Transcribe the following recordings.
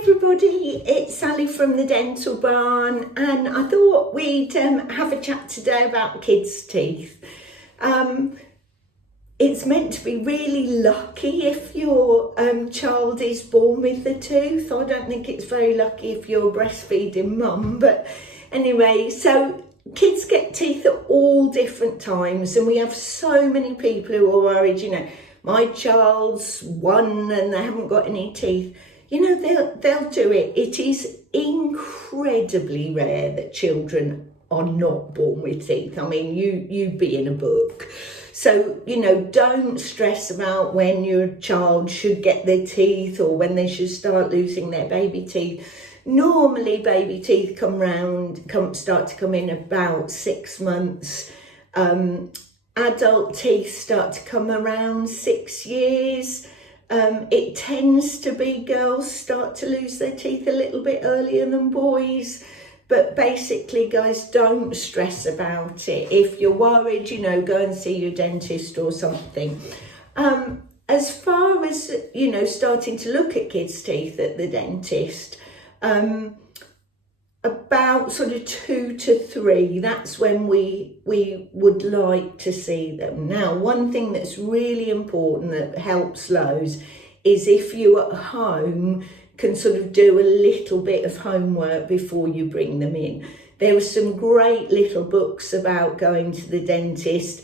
everybody, it's Sally from the Dental Barn, and I thought we'd have a chat today about kids' teeth. It's meant to be really lucky if your child is born with the tooth. I don't think it's very lucky if you're a breastfeeding mum, but anyway, so kids get teeth at all different times, and we have so many people who are worried, my child's 1 and they haven't got any teeth. They'll do it. It is incredibly rare that children are not born with teeth. I mean, you'd be in a book. So, don't stress about when your child should get their teeth or when they should start losing their baby teeth. Normally, baby teeth start to come in about 6 months. Adult teeth start to come around 6 years. It tends to be girls start to lose their teeth a little bit earlier than boys. But basically, guys, don't stress about it. If you're worried, go and see your dentist or something. As far as, starting to look at kids' teeth at the dentist, about sort of 2 to 3, that's when we would like to see them. Now, one thing that's really important that helps loads is if you at home can sort of do a little bit of homework before you bring them in. There are some great little books about going to the dentist.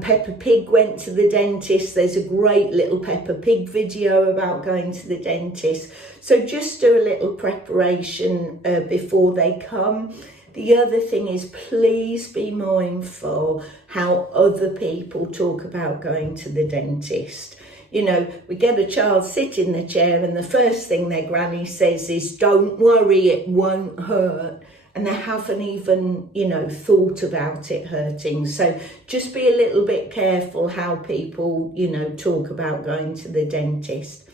Peppa Pig went to the dentist. There's a great little Peppa Pig video about going to the dentist. So just do a little preparation before they come. The other thing is, please be mindful how other people talk about going to the dentist. We get a child sit in the chair and the first thing their granny says is, don't worry, it won't hurt. And they haven't even, thought about it hurting. So just be a little bit careful how people, talk about going to the dentist.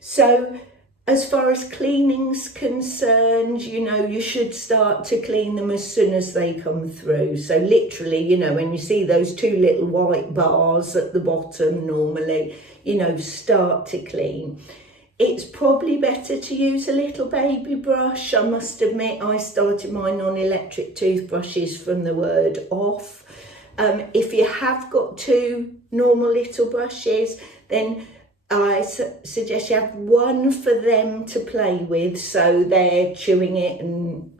So as far as cleaning's concerned, you should start to clean them as soon as they come through. So literally, when you see those 2 little white bars at the bottom normally, start to clean. It's probably better to use a little baby brush. I must admit, I started mine on electric toothbrushes from the word off. If you have got 2 normal little brushes, then I suggest you have one for them to play with, so they're chewing it and,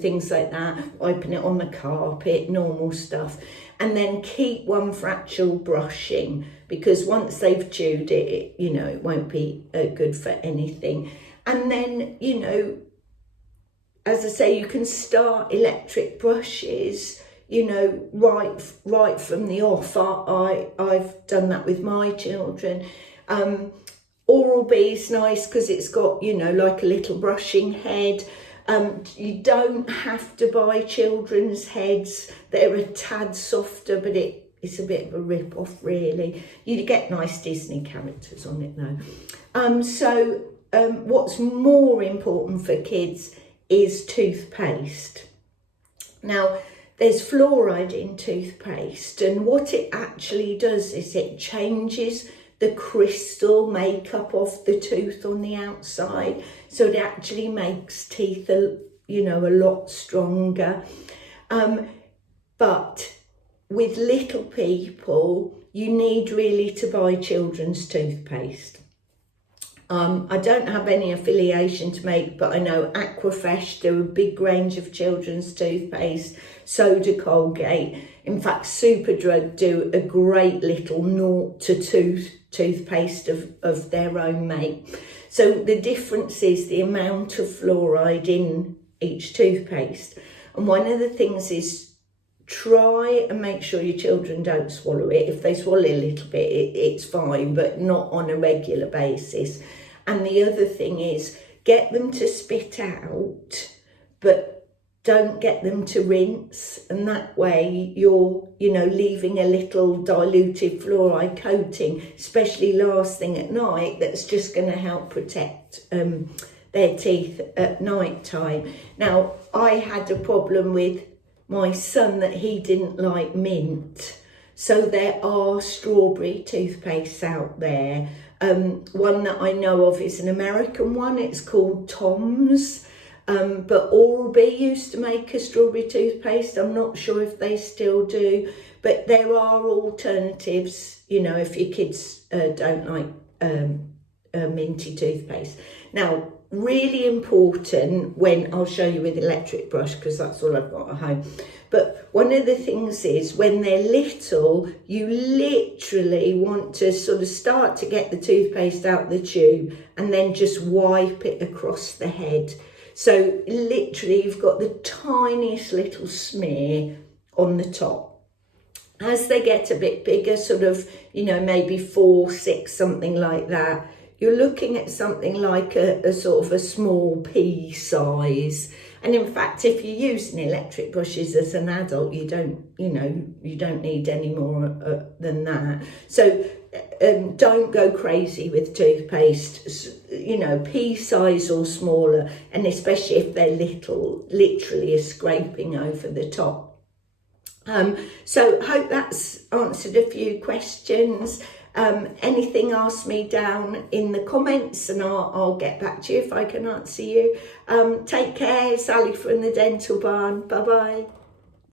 things like that, wiping it on the carpet, normal stuff. And then keep one for actual brushing, because once they've chewed it, it won't be good for anything. And then, as I say, you can start electric brushes, right from the off. I've done that with my children. Oral-B is nice because it's got, like a little brushing head. You don't have to buy children's heads. They're a tad softer, but it's a bit of a rip-off, really. You get nice Disney characters on it, though. What's more important for kids is toothpaste. Now, there's fluoride in toothpaste, and what it actually does is it changes the crystal makeup of the tooth on the outside, so it actually makes teeth a lot stronger. But with little people, you need really to buy children's toothpaste. I don't have any affiliation to make, but I know Aquafresh do a big range of children's toothpaste, so do Colgate. In fact, Superdrug do a great little 0 to 2 toothpaste of their own make. So the difference is the amount of fluoride in each toothpaste. And one of the things is, try and make sure your children don't swallow it. If they swallow a little bit, it's fine, but not on a regular basis. And the other thing is, get them to spit out, but don't get them to rinse. And that way you're, leaving a little diluted fluoride coating, especially last thing at night, that's just going to help protect their teeth at night time. Now, I had a problem with my son that he didn't like mint. So there are strawberry toothpastes out there. One that I know of is an American one. It's called Tom's. But Oral-B used to make a strawberry toothpaste. I'm not sure if they still do, but there are alternatives, you know, if your kids don't like minty toothpaste. Now, really important when, I'll show you with electric brush because that's all I've got at home. But one of the things is when they're little, you literally want to sort of start to get the toothpaste out the tube and then just wipe it across the head. So literally you've got the tiniest little smear on the top. As they get a bit bigger, sort of, you know, maybe 4, 6, something like that, you're looking at something like a sort of a small pea size. And in fact, if you're using electric brushes as an adult, you don't need any more than that. So don't go crazy with toothpaste, you know, pea size or smaller, and especially if they're little, literally is scraping over the top. So hope that's answered a few questions. Anything, ask me down in the comments and I'll get back to you if I can answer you. Take care. Sally from the Dental Barn. Bye bye.